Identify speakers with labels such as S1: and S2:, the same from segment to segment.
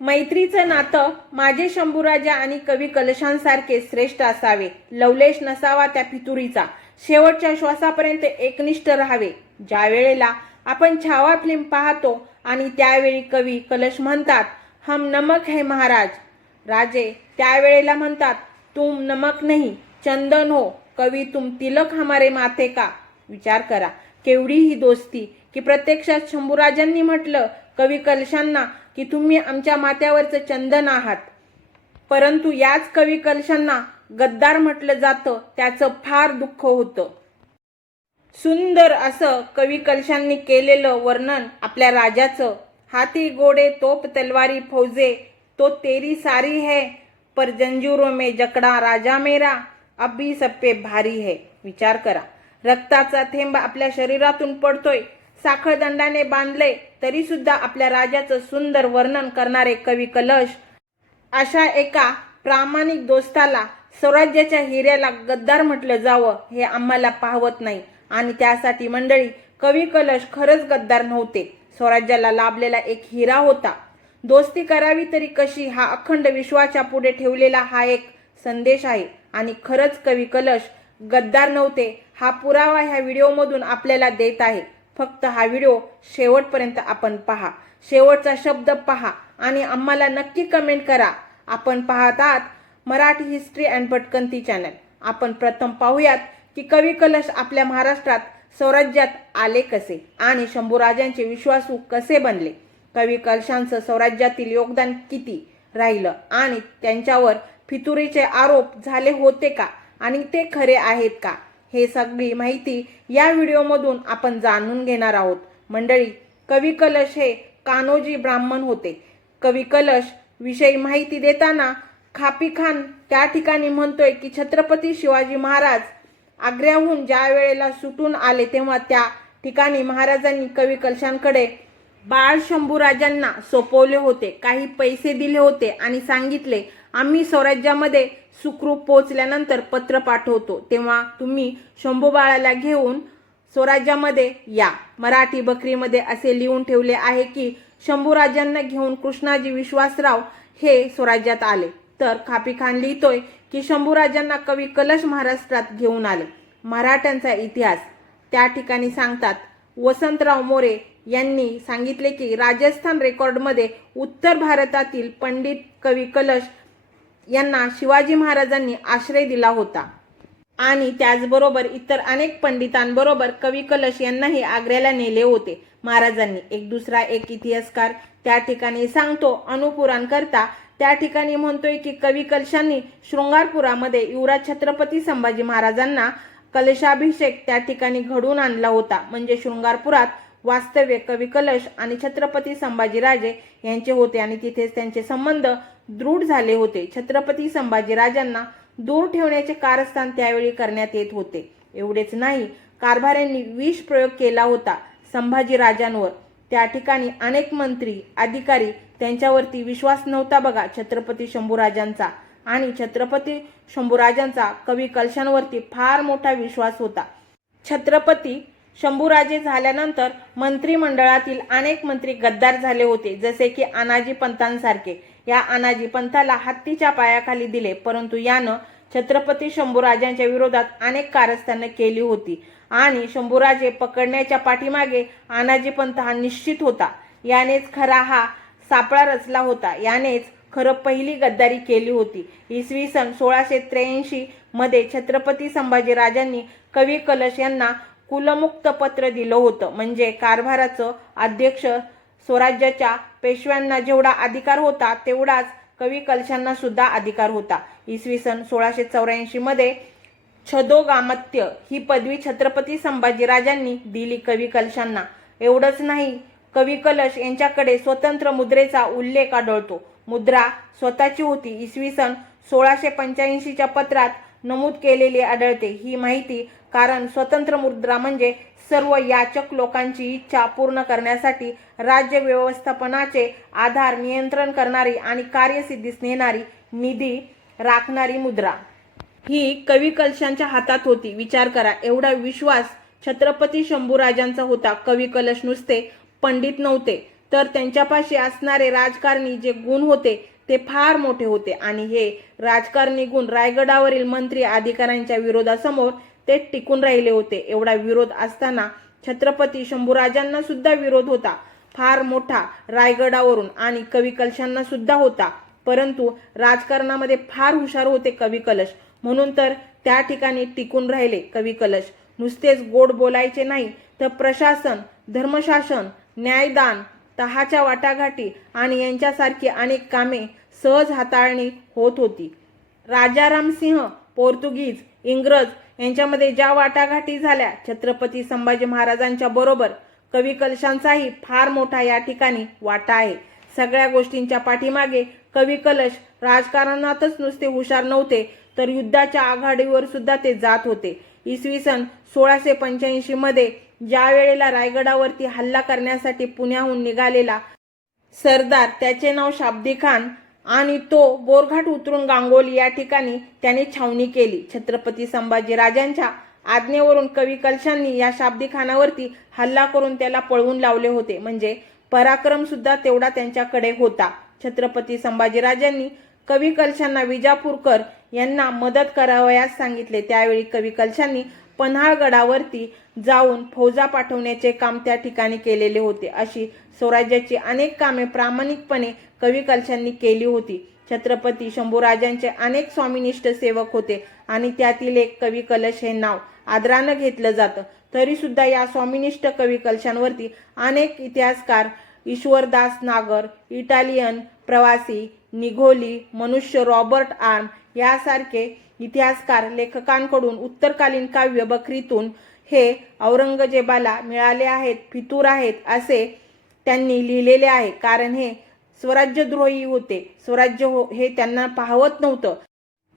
S1: मैत्रीचं नातं माझे शंभूराजा आणि कवी कलशांसारखे श्रेष्ठ असावे. लवलेश नसावा त्या फितुरीचा. शेवटच्या श्वासापर्यंत एकनिष्ठ राहावे. ज्या वेळेला आपण छावा फिल्म पाहतो आणि त्यावेळी कवी कलश म्हणतात हम नमक है महाराज. राजे त्यावेळेला म्हणतात तुम नमक नाही चंदन हो. कवी तुम तिलक हमारे माते का. विचार करा. केवढी ही दोस्ती की प्रत्यक्षात शंभूराजांनी म्हटलं कवी कलशांना की तुम्ही आमच्या माथ्यावरचं चंदन आहात. परंतु याच कवी कलशांना गद्दार म्हटलं जातं त्याचं फार दुःख होतं. सुंदर असं कवी कलशांनी केलेलं वर्णन आपल्या राजाचं. हाती गोडे तोप तलवारी फौजे तो तेरी सारी है पर जंजुरो में जकड़ा राजा मेरा अभी सप्पे भारी है. विचार करा. रक्ताचा थेंब आपल्या शरीरातून पडतोय साखळदंडाने बांधले तरी सुद्धा आपल्या राजाचं सुंदर वर्णन करणारे कवी कलश अशा एका प्रामाणिक दोस्ताला स्वराज्याच्या हिऱ्याला गद्दार म्हटलं जावं हे आम्हाला पाहवत नाही. आणि त्यासाठी मंडळी कवी कलश खरंच गद्दार नव्हते. स्वराज्याला लाभलेला एक हिरा होता. दोस्ती करावी तरी कशी हा अखंड विश्वाच्या पुढे ठेवलेला हा एक संदेश आहे. आणि खरंच कवी कलश गद्दार नव्हते हा पुरावा ह्या व्हिडिओमधून आपल्याला देत आहे. फक्त हा व्हिडिओ शेवटपर्यंत आपण पहा. शेवटचा शब्द पहा आणि आम्हाला नक्की कमेंट करा. आपण पाहत आहात मराठी हिस्ट्री अँड भटकंती चॅनल आपण प्रथम पाहूयात की कवी कलश आपल्या महाराष्ट्रात स्वराज्यात आले कसे आणि शंभूराजांचे विश्वासू कसे बनले? कवी कलशांचं स्वराज्यातील योगदान किती राहिलं आणि त्यांच्यावर फितुरीचे आरोप झाले होते का? आणि ते खरे आहेत का? हे सगळी माहिती या व्हिडिओमधून आपण जाणून घेणार आहोत. मंडळी कवी कलश हे कान्होजी ब्राह्मण होते. कवी कलश विषयी माहिती देताना खापी खान त्या ठिकाणी म्हणतोय की छत्रपती शिवाजी महाराज आग्र्याहून ज्या वेळेला सुटून आले तेव्हा त्या ठिकाणी महाराजांनी कवी कलशांकडे बाळ शंभूराजांना सोपवले होते. काही पैसे दिले होते आणि सांगितले आम्ही स्वराज्यामध्ये सुखरूप पोहोचल्यानंतर पत्र पाठवतो. तेव्हा तुम्ही शंभूबाळाला घेऊन स्वराज्यामध्ये या. मराठी बकरीमध्ये असे लिहून ठेवले आहे की शंभूराजांना घेऊन कृष्णाजी विश्वासराव हे स्वराज्यात आले. तर खापी खान लिहितोय की शंभूराजांना कवी कलश महाराष्ट्रात घेऊन आले. मराठ्यांचा इतिहास. त्या ठिकाणी सांगतात वसंतराव मोरे यांनी सांगितले की राजस्थान रेकॉर्डमध्ये उत्तर भारतातील पंडित कवी कलश यांना शिवाजी महाराजांनी आश्रय दिला होता. आणि त्याचबरोबर इतर अनेक पंडितांबरोबर कवी कलश यांनाही आग्र्याला नेले होते. महाराजांनी एक दुसरा एक इतिहासकार त्या ठिकाणी सांगतो अनुपुराण करता त्या ठिकाणी म्हणतोय की कवी कलशांनी शृंगारपुरामध्ये युवराज छत्रपती संभाजी महाराजांना कलशाभिषेक त्या ठिकाणी घडवून आणला होता. म्हणजे शृंगारपुरात वास्तव्य कवी कलश आणि छत्रपती संभाजीराजे यांचे होते आणि तिथेच त्यांचे संबंध दृढ झाले होते. छत्रपती संभाजीराजांना दूर ठेवण्याचे कारस्थान त्यावेळी करण्यात येत होते. एवढेच नाही कारभाऱ्यांनी विष प्रयोग केला होता संभाजीराजांवर. त्या ठिकाणी अनेक मंत्री अधिकारी त्यांच्यावरती विश्वास नव्हता बघा छत्रपती शंभूराजांचा. आणि छत्रपती शंभूराजांचा कवी कलशांवरती फार मोठा विश्वास होता. छत्रपती शंभूराजे झाल्यानंतर मंत्रिमंडळातील अनेक मंत्री गद्दार झाले होते जसे की अनाजी पंतांसारखे. या अनाजी पंथाला हत्तीच्या पायाखाली दिले परंतु यानं छत्रपती शंभूराजांच्या विरोधात अनेक कारस्थानं केली होती आणि शंभूराजे पकडण्याच्या पाठीमागे अनाजी पंत हा निश्चित होता. यानेच खरा हा सापळा रचला होता. यानेच खरं पहिली गद्दारी केली होती. इसवी सन सोळाशे त्र्याऐंशी मध्ये छत्रपती संभाजीराजांनी कवी कलश यांना कुलमुक्त पत्र दिलं होतं. म्हणजे कारभाराचं अध्यक्ष स्वराज्याच्या पेशव्यांना जेवढा अधिकार होता तेवढाच कवी कलशांना सुद्धा अधिकार होता. इसवी सन सोळाशे चौऱ्याऐंशी मध्ये छदोगामत्य ही पदवी छत्रपती संभाजीराजांनी दिली कवी कलशांना. एवढंच नाही कवी कलश यांच्याकडे स्वतंत्र मुद्रेचा उल्लेख आढळतो. मुद्रा स्वतःची होती. इसवी सन सोळाशे पंच्याऐंशीच्या पत्रात नमूद केलेली आढळते. ही माहिती कारण स्वतंत्र मुद्रा म्हणजे सर्व याचक लोकांची इच्छा पूर्ण करण्यासाठी राज्य व्यवस्थापनाचे आधार नियंत्रण करणारी आणि कार्यसिद्धीस नेणारी निधी राखणारी मुद्रा. ही कवी कलशांच्या हातात होती. विचार करा. एवढा विश्वास छत्रपती शंभूराजांचा होता. कवी कलश नुसते पंडित नव्हते. तर त्यांच्यापाशी असणारे राजकारणी जे गुण होते ते फार मोठे होते. आणि हे राजकारणी गुण रायगडावरील मंत्री अधिकाऱ्यांच्या विरोधासमोर ते टिकून राहिले होते. एवढा विरोध असताना छत्रपती शंभूराजांना सुद्धा विरोध होता. फार मोठा रायगडावरून आणि कवी कलशांना सुद्धा होता. परंतु राजकारणामध्ये फार हुशार होते कवी कलश. म्हणून तर त्या ठिकाणी टिकून राहिले कवी कलश. नुसतेच गोड बोलायचे नाही तर प्रशासन धर्मशासन न्यायदान तहाच्या वाटाघाटी आणि यांच्यासारखी अनेक कामे सहज हाताळणी होत होती. राजाराम सिंह पोर्तुगीज इंग्रज यांच्यामध्ये ज्या वाटाघाटी झाल्या छत्रपती संभाजी महाराजांच्या बरोबर कवी कलशांचाही फार मोठा या ठिकाणी वाटा आहे. सगळ्या गोष्टींच्या पाठीमागे कवी कलश राजकारणातच नुसते हुशार नव्हते तर युद्धाच्या आघाडीवर सुद्धा ते जात होते. इसवी सन सोळाशे पंच्याऐंशी मध्ये ज्या वेळेला रायगडावरती हल्ला करण्यासाठी पुण्याहून निघालेला सरदार त्याचे नाव शाब्दी खान आणि तो बोरघाट उतरून गांगोली या ठिकाणी त्याने छावणी केली. छत्रपती संभाजी राजांच्या आज्ञेवरून कवी कलशांनी या शाब्दी खानावरती हल्ला करून त्याला पळवून लावले होते. म्हणजे पराक्रम सुद्धा तेवढा त्यांच्याकडे होता. छत्रपती संभाजीराजांनी कवी कलशांना विजापूरकर यांना मदत करावयास सांगितले. त्यावेळी कवी कलशांनी पन्हाळगडावरती जाऊन फौजा पाठवण्याचे काम त्या ठिकाणी केलेले होते. अशी स्वराज्याची अनेक कामे प्रामाणिकपणे कवी कलशांनी केली होती. छत्रपती शंभूराजांचे अनेक स्वामीनिष्ठ सेवक होते आणि त्यातील एक कवी कलश हे नाव आदरानं घेतलं जातं. तरी सुद्धा या स्वामीनिष्ठ कवी कलशांवरती अनेक इतिहासकार ईश्वरदास नागर इटालियन प्रवासी निघोली मनुष्य रॉबर्ट आर्म यासारखे इतिहासकार लेखकांकडून उत्तरकालीन काव्य बकरीतून हे औरंगजेबाला मिळाले आहेत फितूर आहेत असे त्यांनी लिहिलेले आहे. कारण हे स्वराज्यद्रोही होते. स्वराज्य हो हे त्यांना पाहवत नव्हतं.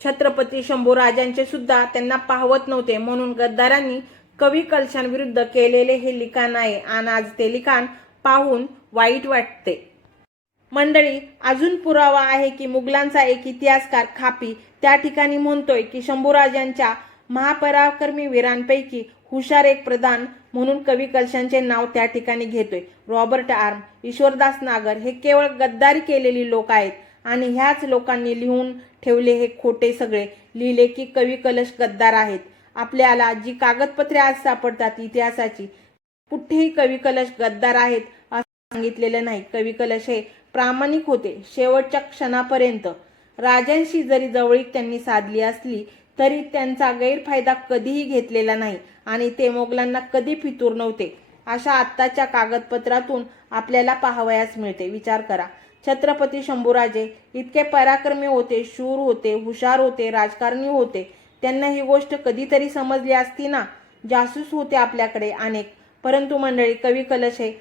S1: छत्रपती शंभूराजांचे सुद्धा त्यांना पाहवत नव्हते. म्हणून गद्दारांनी कवी कलशांविरुद्ध केलेले हे लिखाण आहे. आणि आज ते लिखाण पाहून वाईट वाटते. मंडळी अजून पुरावा आहे की मुघलांचा एक इतिहासकार खापी त्या ठिकाणी म्हणतोय की शंभूराजांच्या महापराक्रमी वीरांपैकी हुशार एक प्रधान म्हणून कवी कलशांचे नाव त्या ठिकाणी घेतोय. रॉबर्ट आर्म ईश्वरदास नागर हे केवळ गद्दारी केलेली लोक आहेत आणि ह्याच लोकांनी लिहून ठेवले हे खोटे सगळे लिहिले की कवी कलश गद्दार आहेत. आपल्याला जी कागदपत्रे आज सापडतात इतिहासाची कुठेही कवी कलश गद्दार आहेत असं सांगितलेलं नाही. कवी कलश हे प्रामाणिक होते. शेवटच्या क्षणापर्यंत. राजांशी जरी जवळीक त्यांनी साधली असली तरी त्यांचा गैरफायदा कधीही घेतलेला नाही आणि ते मोगलांना कधी फितूर नव्हते. अशा आत्ताच्या कागदपत्रातून आपल्याला पाहावयास मिळते. विचार करा. छत्रपती शंभूराजे इतके पराक्रमी होते शूर होते हुशार होते राजकारणी होते. त्यांना ही गोष्ट कधीतरी समजली असती ना? जासूस होते आपल्याकडे अनेक. परंतु मंडळी कवी कलश हे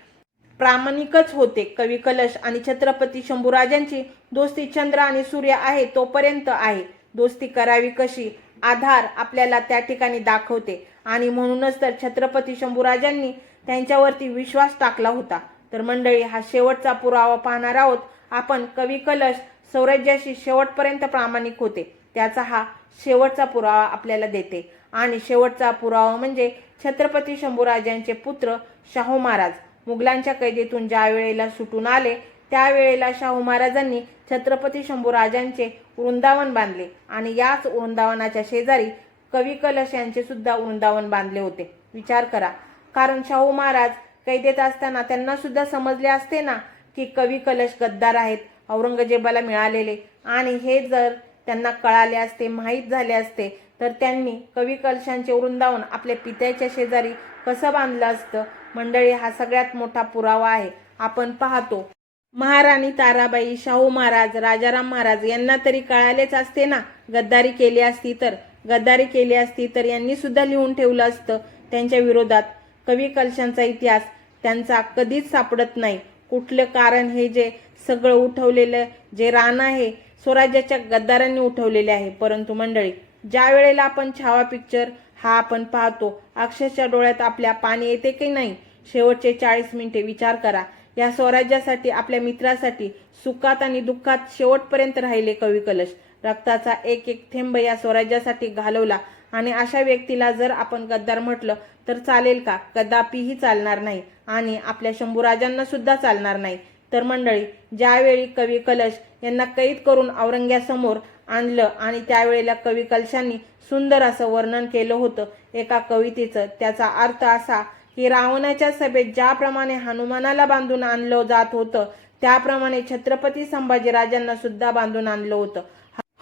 S1: प्रामाणिकच होते. कवी कलश आणि छत्रपती शंभूराजांची दोस्ती चंद्र आणि सूर्य आहे तोपर्यंत आहे. दोस्ती करावी कशी? आधार आपल्याला त्या ठिकाणी दाखवते. आणि म्हणूनच तर छत्रपती शंभूराजांनी त्यांच्यावरती विश्वास टाकला होता. तर मंडळी हा शेवटचा पुरावा पाहणार आहोत. आपण कवी कलश स्वराज्याशी शेवटपर्यंत प्रामाणिक होते. त्याचा हा शेवटचा पुरावा आपल्याला देते. आणि शेवटचा पुरावा म्हणजे छत्रपती शंभूराजांचे पुत्र शाहू महाराज. मुघलांच्या कैदेतून ज्या वेळेला सुटून आले त्यावेळेला शाहू महाराजांनी छत्रपती शंभूराजांचे वृंदावन बांधले आणि याच वृंदावनाच्या शेजारी कवी कलश यांचे सुद्धा वृंदावन बांधले होते. विचार करा. कारण शाहू महाराज कैदेत असताना त्यांना सुद्धा समजले असते ना की कवी कलश गद्दार आहेत औरंगजेबाला मिळालेले. आणि हे जर त्यांना कळाले असते माहीत झाले असते तर त्यांनी कवी कलशांचे वृंदावन आपल्या पित्याच्या शेजारी कसं बांधलं असतं? मंडळी हा सगळ्यात मोठा पुरावा आहे. आपण पाहतो महाराणी ताराबाई शाहू महाराज राजाराम महाराज यांना तरी कळालेच असते ना. गद्दारी केली असती तर गद्दारी केली असती तर यांनी सुद्धा लिहून ठेवलं असतं. त्यांच्या विरोधात कवी कलशांचा इतिहास त्यांचा कधीच सापडत नाही. कुठलं कारण हे जे सगळं उठवलेलं जे रान आहे स्वराज्याच्या गद्दारांनी उठवलेले आहे. परंतु मंडळी ज्या वेळेला आपण छावा पिक्चर हा आपण पाहतो. अक्षरशः डोळ्यात आपल्या पाणी येते की नाही? शेवटचे चाळीस मिनिटे विचार करा. या स्वराज्यासाठी आपल्या मित्रासाठी सुखात आणि दुःखात शेवटपर्यंत राहिले कवी कलश. रक्ताचा एक एक थेंब या स्वराज्यासाठी घालवला आणि अशा व्यक्तीला जर आपण गद्दार म्हटलं तर चालेल का? कदापिही चालणार नाही आणि आपल्या शंभूराजांना सुद्धा चालणार नाही. तर मंडळी ज्यावेळी कवी कलश यांना कैद करून औरंग्यासमोर आणलं आणि त्यावेळेला कवी कलशांनी सुंदर असं वर्णन केलं होतं. एका कवितेचं त्याचा अर्थ असा की रावणाच्या सभेत ज्याप्रमाणे हनुमानाला बांधून आणलं जात होतं त्याप्रमाणे छत्रपती संभाजीराजांना सुद्धा बांधून आणलं होतं.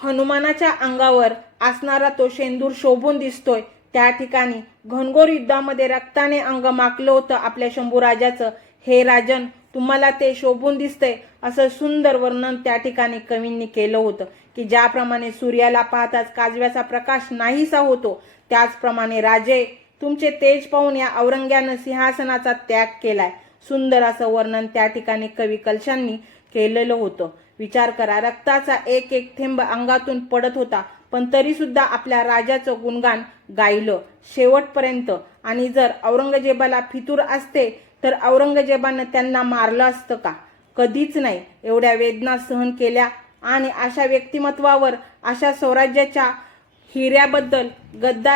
S1: हनुमानाच्या अंगावर असणारा तो शेंदूर शोभून दिसतोय. त्या ठिकाणी घनघोर युद्धामध्ये रक्ताने अंग माकलं होतं आपल्या शंभूराजाचं. हे राजन तुम्हाला ते शोभून दिसतंय असं सुंदर वर्णन त्या ठिकाणी कवींनी केलं होतं. की ज्याप्रमाणे सूर्याला पाहताच काजव्याचा प्रकाश नाहीसा होतो त्याचप्रमाणे राजे तुमचे तेज पाहून या औरंग्यानं सिंहासनाचा त्याग केलाय. सुंदर असं वर्णन त्या ठिकाणी कवी कलशांनी केलेलं होतं. विचार करा रक्ताचा एक एक थेंब अंगातून पडत होता पण तरी सुद्धा आपल्या राजाचं गुणगान गायलं शेवटपर्यंत. आणि जर औरंगजेबाला फितूर असते तर औरंगजेबानं त्यांना मारलं असतं का? कधीच नाही. एवढ्या वेदना सहन केल्या आणि अशा व्यक्तिमत्वावर अशा स्वराज्याच्या हिऱ्याबद्दल गद्दार